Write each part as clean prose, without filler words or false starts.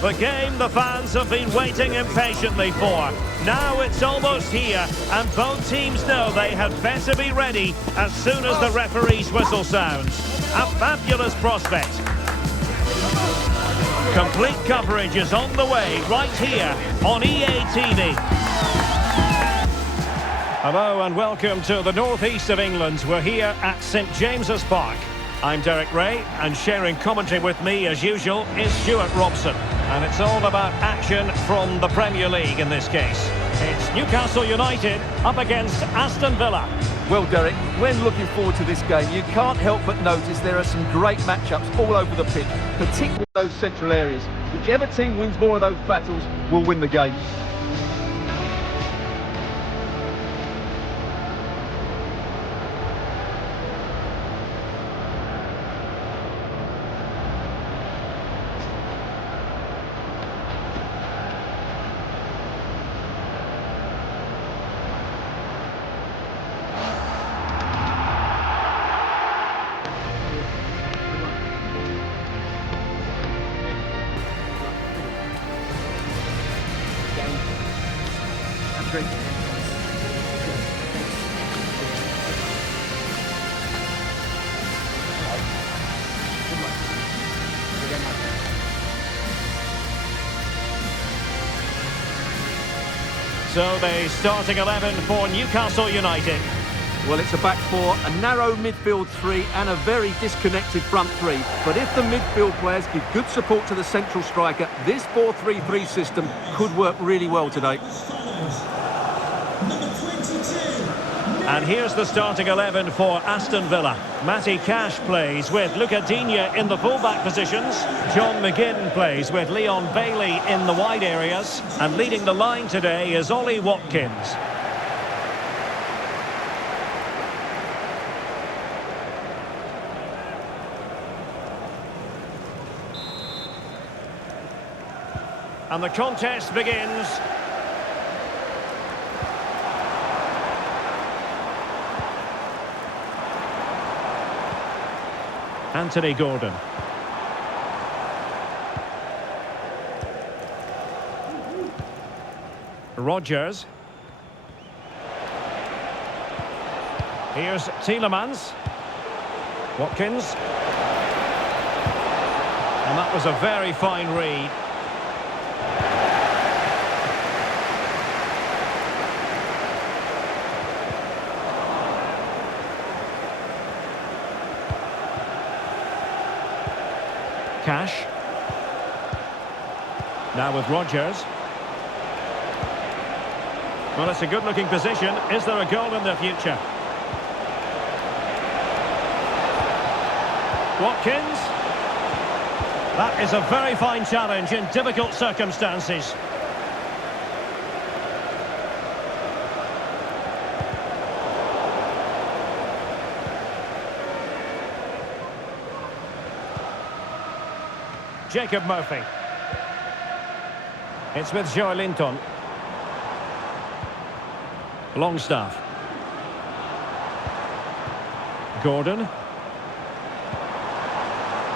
The game the fans have been waiting impatiently for. Now it's almost here, and both teams know they had better be ready as soon as the referee's whistle sounds. A fabulous prospect. Complete coverage is on the way right here on EA TV. Hello and welcome to the northeast of England. We're here at St James's Park. I'm Derek Ray, and sharing commentary with me as usual is Stuart Robson. And it's all about action from the Premier League in this case. It's Newcastle United up against Aston Villa. Well, Derek, when looking forward to this game, you can't help but notice there are some great matchups all over the pitch, particularly those central areas. Whichever team wins more of those battles will win the game. So the starting 11 for Newcastle United. Well, it's a back four, a narrow midfield three and a very disconnected front three. But if the midfield players give good support to the central striker, this 4-3-3 system could work really well today. And here's the starting 11 for Aston Villa. Matty Cash plays with Luca Digne in the full-back positions. John McGinn plays with Leon Bailey in the wide areas. And leading the line today is Ollie Watkins. And the contest begins. Anthony Gordon. Rodgers. Here's Tielemans. Watkins. And that was a very fine read. Cash. Now with Rodgers. Well, it's a good-looking position. Is there a goal in the future? Watkins. That is a very fine challenge in difficult circumstances. Jacob Murphy. It's with Joe Linton. Longstaff. Gordon.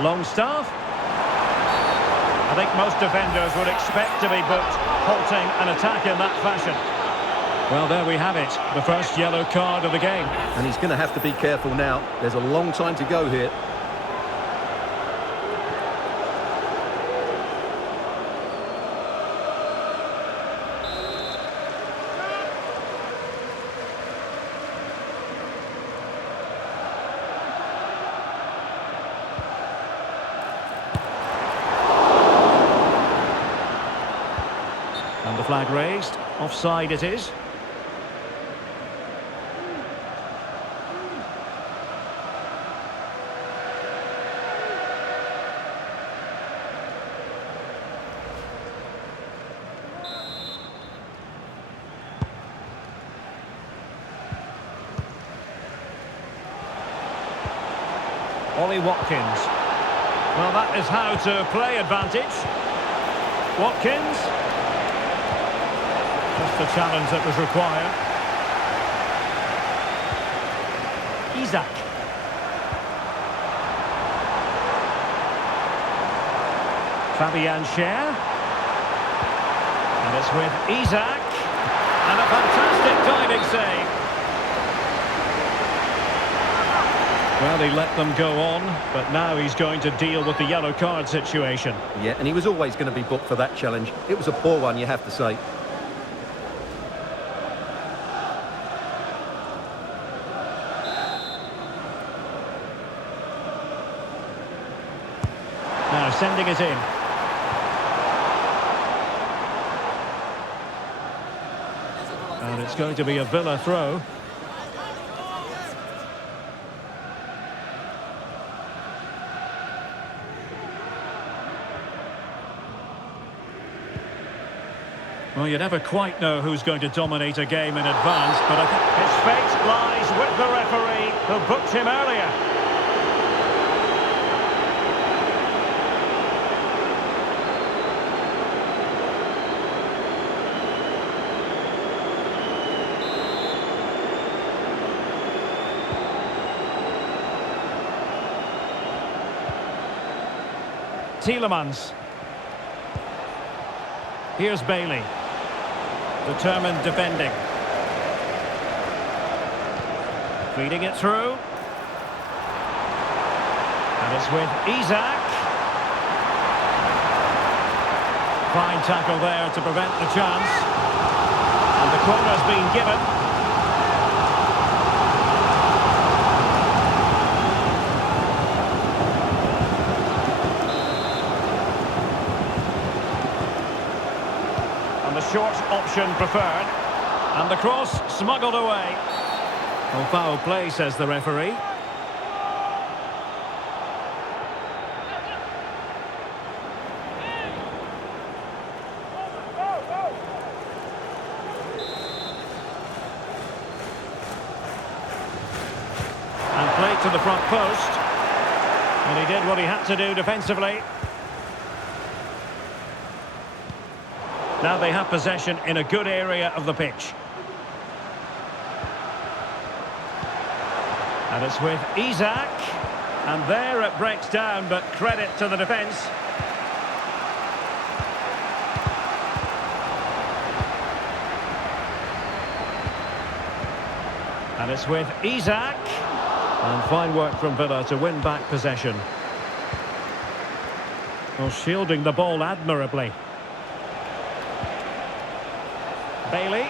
Longstaff. I think most defenders would expect to be booked, halting an attack in that fashion. Well, there we have it, the first yellow card of the game. And he's going to have to be careful now. There's a long time to go here. And the flag raised. Offside it is. Ollie Watkins. Well, that is how to play advantage. Watkins. Just the challenge that was required. Isak. Fabian Schär. And it's with Isak. And a fantastic diving save. Well, he let them go on, but now he's going to deal with the yellow card situation. Yeah, and he was always going to be booked for that challenge. It was a poor one, you have to say. Now sending it in. And it's going to be a Villa throw. Well, you never quite know who's going to dominate a game in advance, but I think his fate lies with the referee who booked him earlier. Tielemans. Here's Bailey. Determined defending. Feeding it through. And it's with Isak. Fine tackle there to prevent the chance. And the corner's been given. The short option preferred, and the cross smuggled away. Well, foul play, says the referee. And played to the front post, and he did what he had to do defensively. Now they have possession in a good area of the pitch. And it's with Isak. And there it breaks down, but credit to the defence. And it's with Isak. And fine work from Villa to win back possession. Well, shielding the ball admirably. Bailey.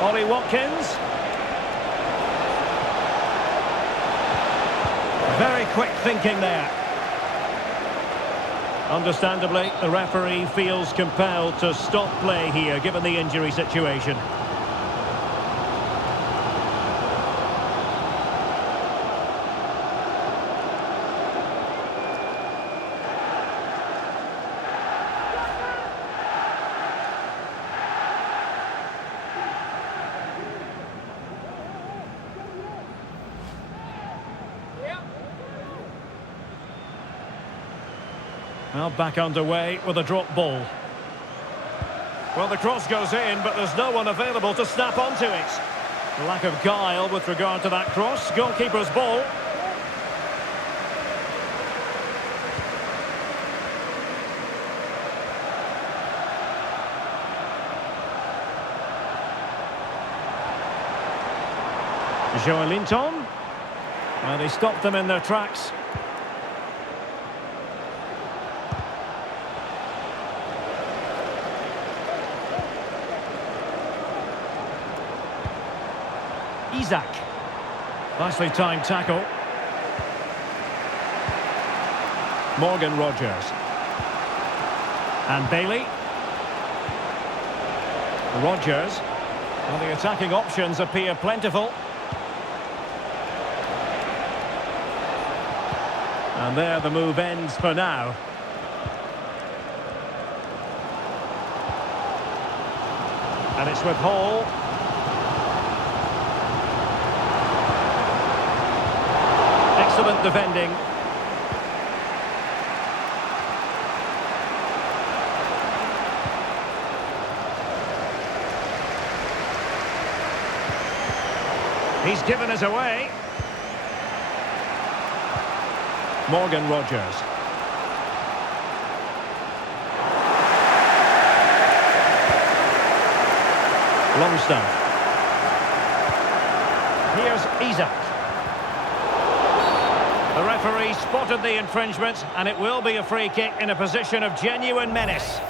Ollie Watkins. Very quick thinking there. Understandably, the referee feels compelled to stop play here, given the injury situation. Well, back underway with a drop ball. Well, the cross goes in, but there's no one available to snap onto it. The lack of guile with regard to that cross. Goalkeeper's ball. Joelinton. Well, they stopped them in their tracks. Isak. Nicely timed tackle. Morgan Rogers. And Bailey. Rogers. Well, the attacking options appear plentiful. And there the move ends for now. And it's with Hall. Excellent defending. He's given us away. Morgan Rogers. Longstaff. Here's Isak. The referee spotted the infringement, and it will be a free kick in a position of genuine menace.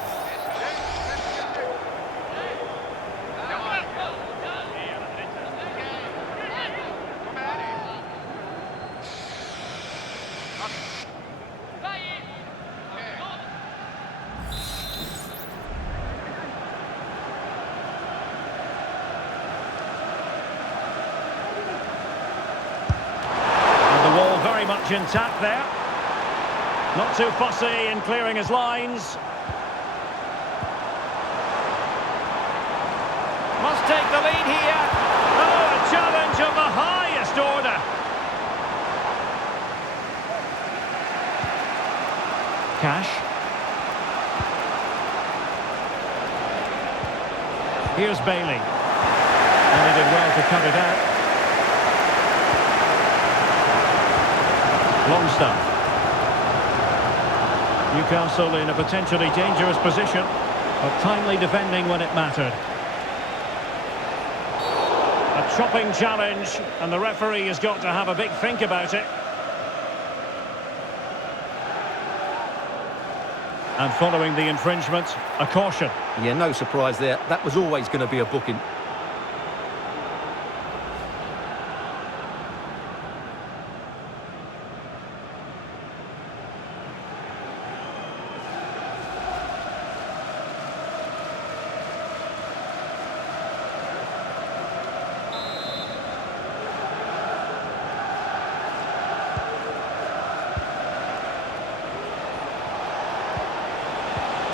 Much intact there. Not too fussy in clearing his lines. Must take the lead here. Oh, a challenge of the highest order. Cash. Here's Bailey. And he did well to cut it out. Longstaff. Newcastle in a potentially dangerous position, but timely defending when it mattered. A chopping challenge, and the referee has got to have a big think about it. And following the infringement, a caution. Yeah, no surprise there. That was always going to be a booking.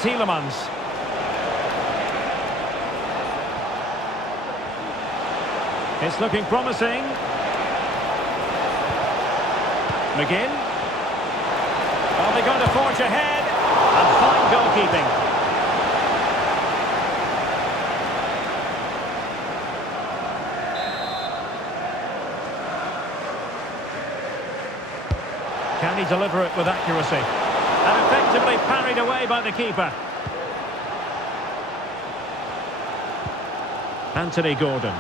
Tielemans. It's looking promising. McGinn. Are they going to forge ahead? And fine goalkeeping. Can he deliver it with accuracy? And effectively parried away by the keeper. Anthony Gordon.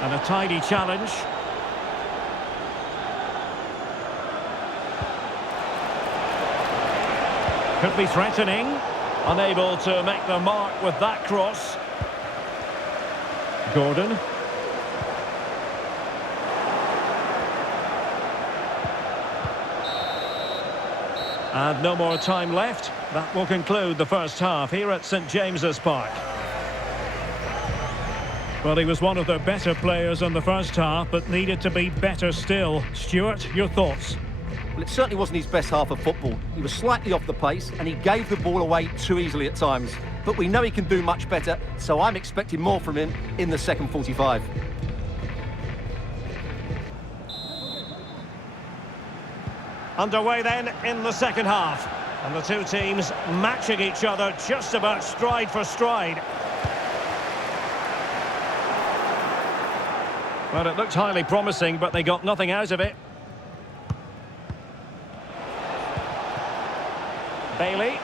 And a tidy challenge. Could be threatening. Unable to make the mark with that cross. Gordon. And no more time left. That will conclude the first half here at St James's Park. Well, he was one of their better players in the first half, but needed to be better still. Stuart, your thoughts? Well, it certainly wasn't his best half of football. He was slightly off the pace, and he gave the ball away too easily at times. But we know he can do much better, so I'm expecting more from him in the second 45. Underway then in the second half. And the two teams matching each other just about stride for stride. Well, it looked highly promising, but they got nothing out of it. Bailey.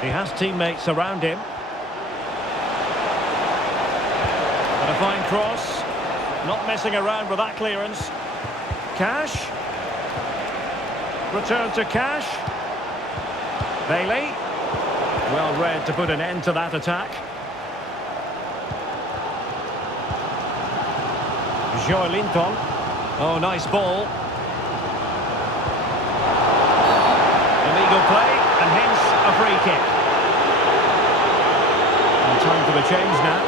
He has teammates around him. And a fine cross. Not messing around with that clearance. Cash. Return to Cash. Bailey. Well read to put an end to that attack. Joelinton. Oh, nice ball. Illegal play, and hence a free kick. And time for the change now.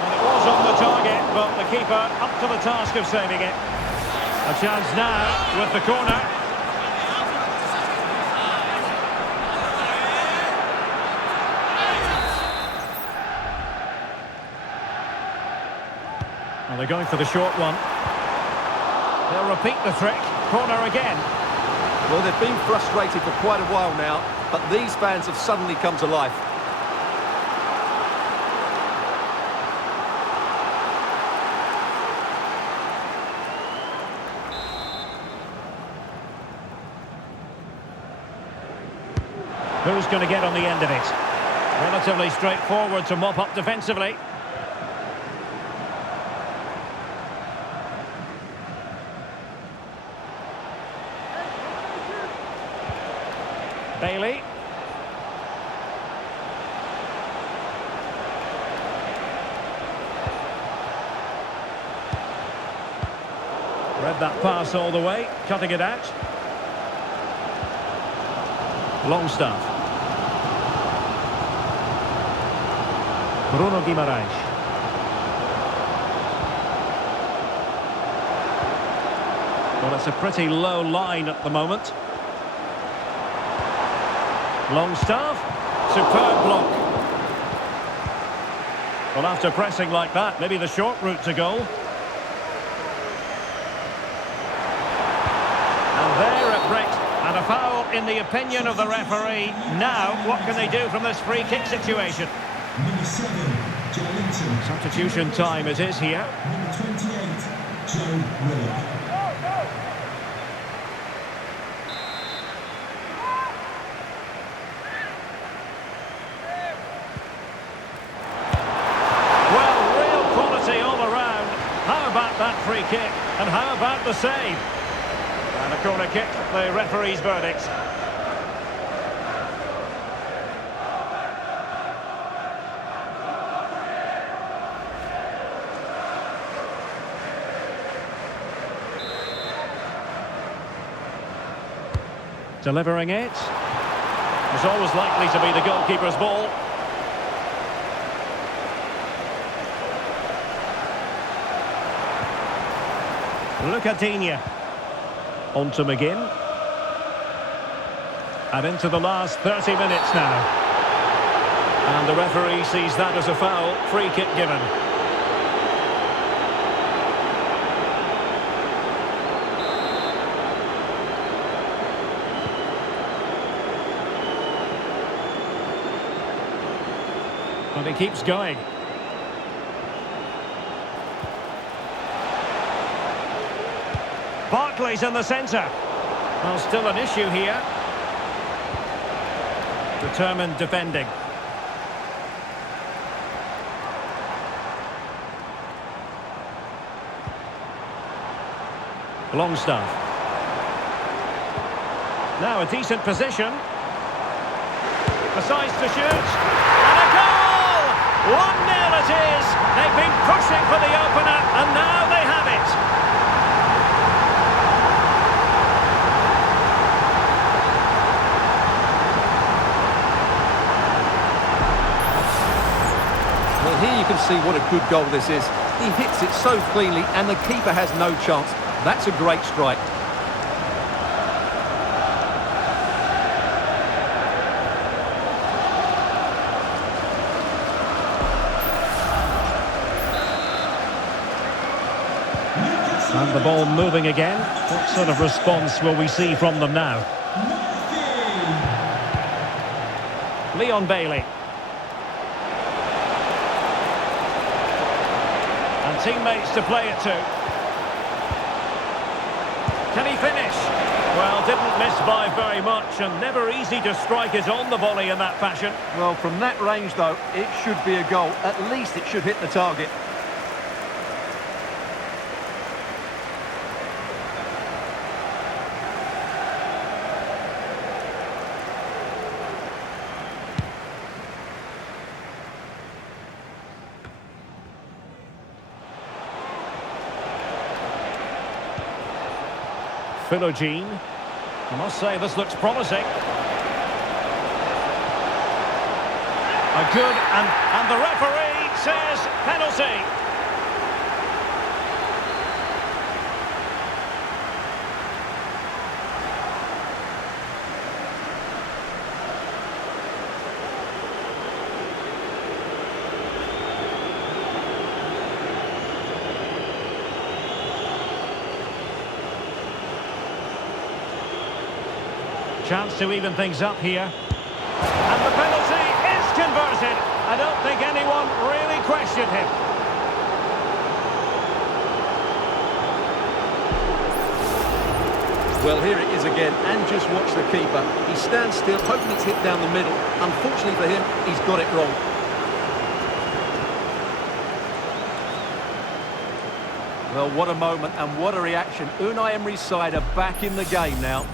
And it was on the target, but the keeper up to the task of saving it. A chance now with the corner. Well, they're going for the short one. They'll repeat the trick. Corner again. Well, they've been frustrated for quite a while now, but these fans have suddenly come to life. Who's going to get on the end of it? Relatively straightforward to mop up defensively. Bailey. Read that pass all the way, cutting it out. Longstaff. Bruno Guimaraes. Well, it's a pretty low line at the moment. Longstaff. Superb block. Well, after pressing like that, maybe the short route to goal. And there it breaks. And a foul in the opinion of the referee. Now, what can they do from this free kick situation? Number 7, Joelinton. Substitution time it is here. Number 28, Joe Willock. Well, real quality all around. How about that free kick? And how about the save? And a corner kick, the referee's verdict. Delivering it. It's always likely to be the goalkeeper's ball. Lucadinha. On to McGinn. And into the last 30 minutes now. And the referee sees that as a foul. Free kick given. And he keeps going. Barkley's in the centre. Well, still an issue here. Determined defending. Longstaff. Now a decent position. Decides to shoot. And a goal! 1-0 it is. They've been pushing for the opener, and now they have it. Well, here you can see what a good goal this is. He hits it so cleanly, and the keeper has no chance. That's a great strike. And the ball moving again. What sort of response will we see from them now? Leon Bailey. And teammates to play it to. Can he finish? Well, didn't miss by very much, and never easy to strike it on the volley in that fashion. Well, from that range, though, it should be a goal. At least it should hit the target. Philogene. I must say, this looks promising. A good, and the referee says penalty. Chance to even things up here. And the penalty is converted. I don't think anyone really questioned him. Well, here it is again, and just watch the keeper. He stands still, hoping it's hit down the middle. Unfortunately for him, he's got it wrong. Well, what a moment and what a reaction. Unai Emery's side are back in the game now.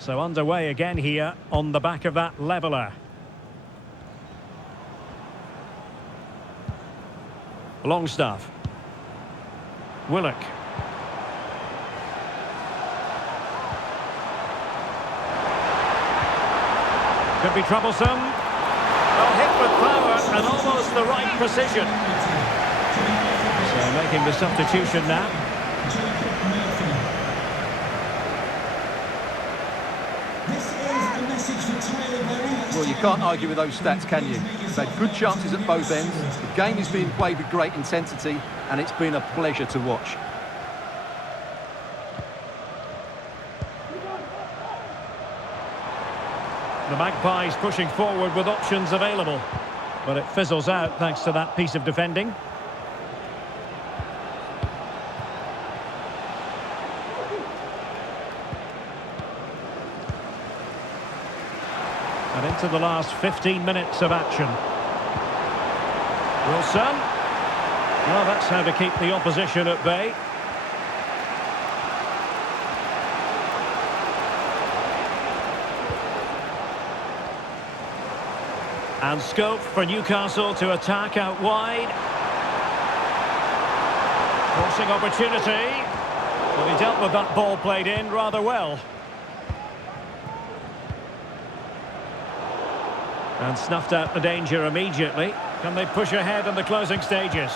So underway again here on the back of that leveller. Longstaff. Willock. Could be troublesome. Well, hit with power and almost the right precision. So making the substitution now. Well, you can't argue with those stats, can you? They've had good chances at both ends. The game is being played with great intensity, and it's been a pleasure to watch. The Magpies pushing forward with options available. But it fizzles out thanks to that piece of defending. And into the last 15 minutes of action. Wilson. Well, that's how to keep the opposition at bay. And scope for Newcastle to attack out wide. Forcing opportunity. But he dealt with that ball played in rather well. And snuffed out the danger immediately. Can they push ahead in the closing stages?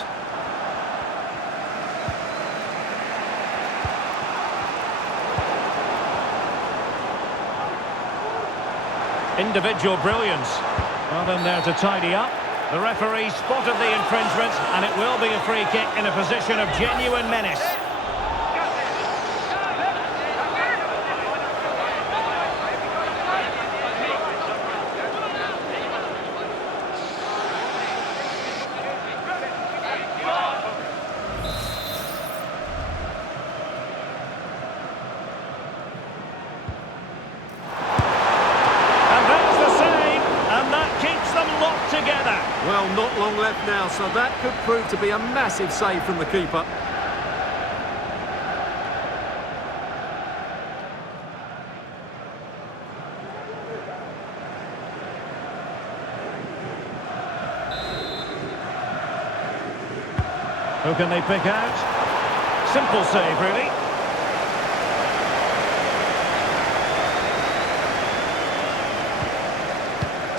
Individual brilliance. Well, then there to tidy up. The referee spotted the infringement, and it will be a free kick in a position of genuine menace. Together. Well, not long left now, so that could prove to be a massive save from the keeper. Who can they pick out? Simple save, really.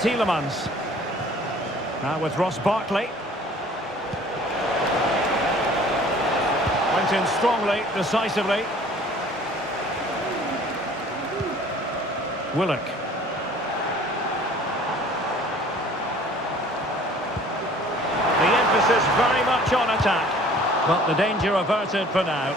Tielemans. Now with Ross Barkley. Went in strongly, decisively. Willock. The emphasis very much on attack, but the danger averted for now.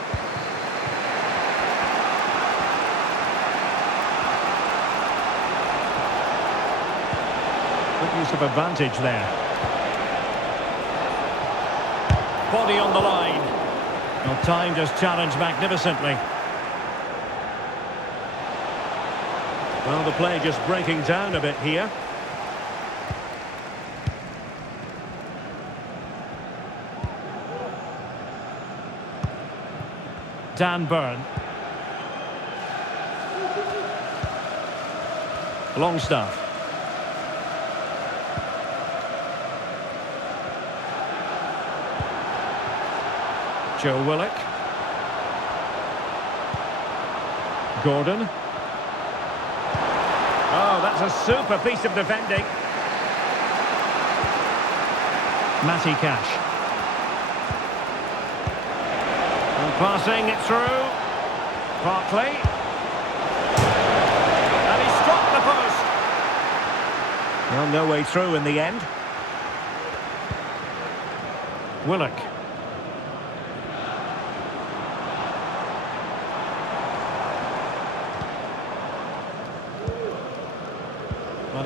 Good use of advantage there. Body on the line. Well, timed his challenge magnificently. Well, the play just breaking down a bit here. Dan Burn. Longstaff. Joe Willock. Gordon. Oh, that's a super piece of defending. Matty Cash. And passing it through. Barkley. And he struck the post. Well, no way through in the end. Willock.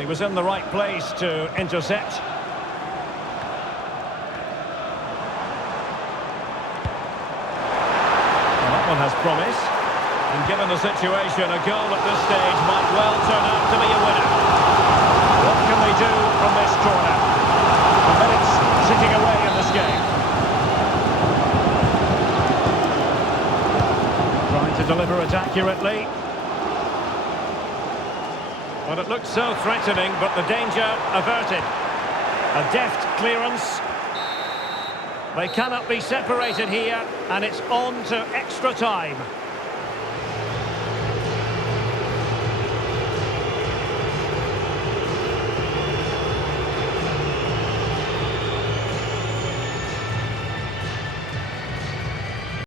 he was in the right place to intercept. Well, that one has promise. And given the situation, a goal at this stage might well turn out to be a winner. What can they do from this corner? The minutes ticking away in this game. Trying to deliver it accurately. Well, it looked so threatening, but the danger averted. A deft clearance. They cannot be separated here, and it's on to extra time.